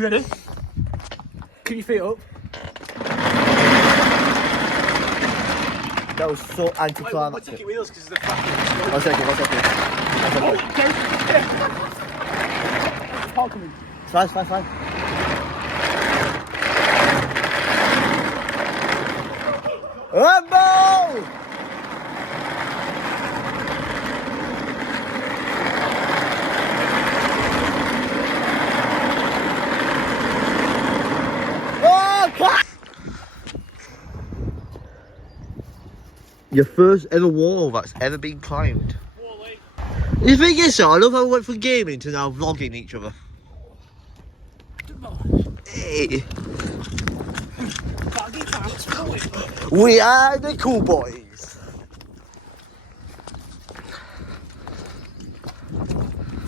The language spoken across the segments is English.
You ready? Keep your feet up. That was so anticlimactic. We'll take it with us because it's the fucking... One second. Park me. Fine. Rambo! Oh, cat! Your first ever wall that's ever been climbed. The thing is, though, I love how we went from gaming to now vlogging each other. Hey. We are the cool boys.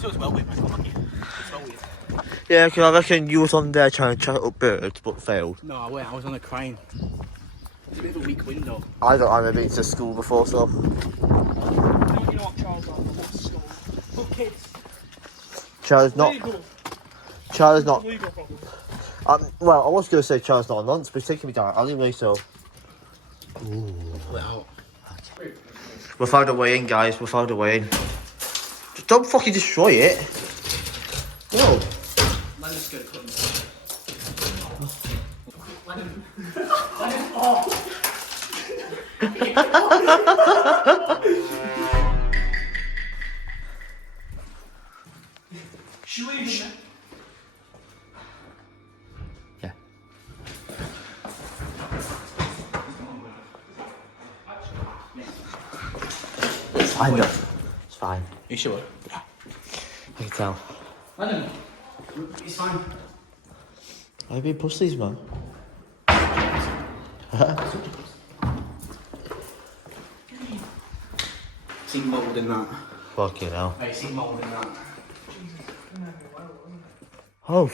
So it's well weird, man. It's well weird. Yeah, because I reckon you was on there trying to chat up birds, but failed. No, I was on a crane. It's a bit of a weak window. I've never been to school before, so... You know what Charles on? What's school? For kids. Charles not... Charles not... Legal problem. Well, I was going to say Charles not a nonce, but he's taking me down anyway, so... Ooh. Pull it out. Okay. We found a way in, guys. We found a way in. Just don't fucking destroy it. No. Man, just gonna cut him. Should we leave him? Yeah. It's fine, though. It's fine. You sure? Yeah. I can tell. Lennon, it's fine. I've been pussies, man. See mould in that. Fucking hell. Hey, see mould in that. Oh.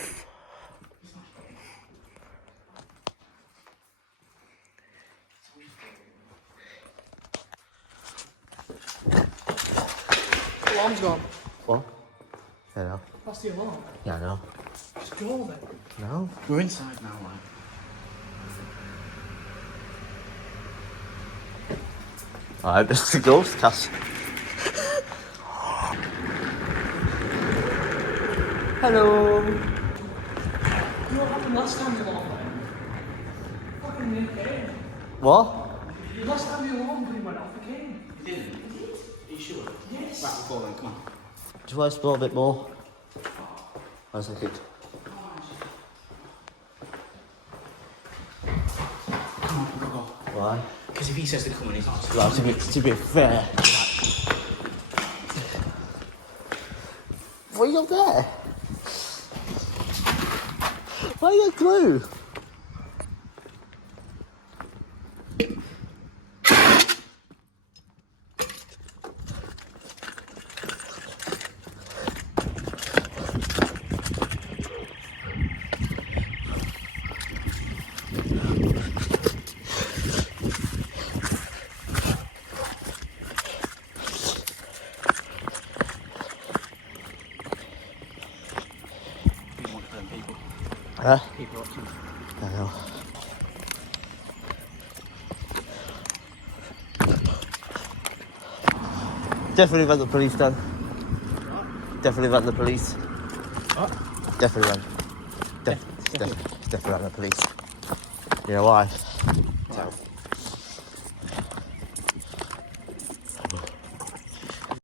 Alarm's gone. What? I know. That's the alarm. Yeah, I know. It's door then. No. We're inside now, like. Alright, this is the ghost cast. Hello. You know what happened last time the alarm went? Fucking Nick came. What? The last time the alarm went off, it came. It didn't? It did. Are you sure? Yes. Right, we'll go then, come on. Do you want to explore a bit more? One second. Come on, we'll go. Why? Because if he says they're coming, he's not. Well, to be fair. What are you up there? Why are you glue? Huh? People watching. I know. Definitely run the police then. Definitely run the police. What? Definitely run. Definitely run the police. You know why? Right.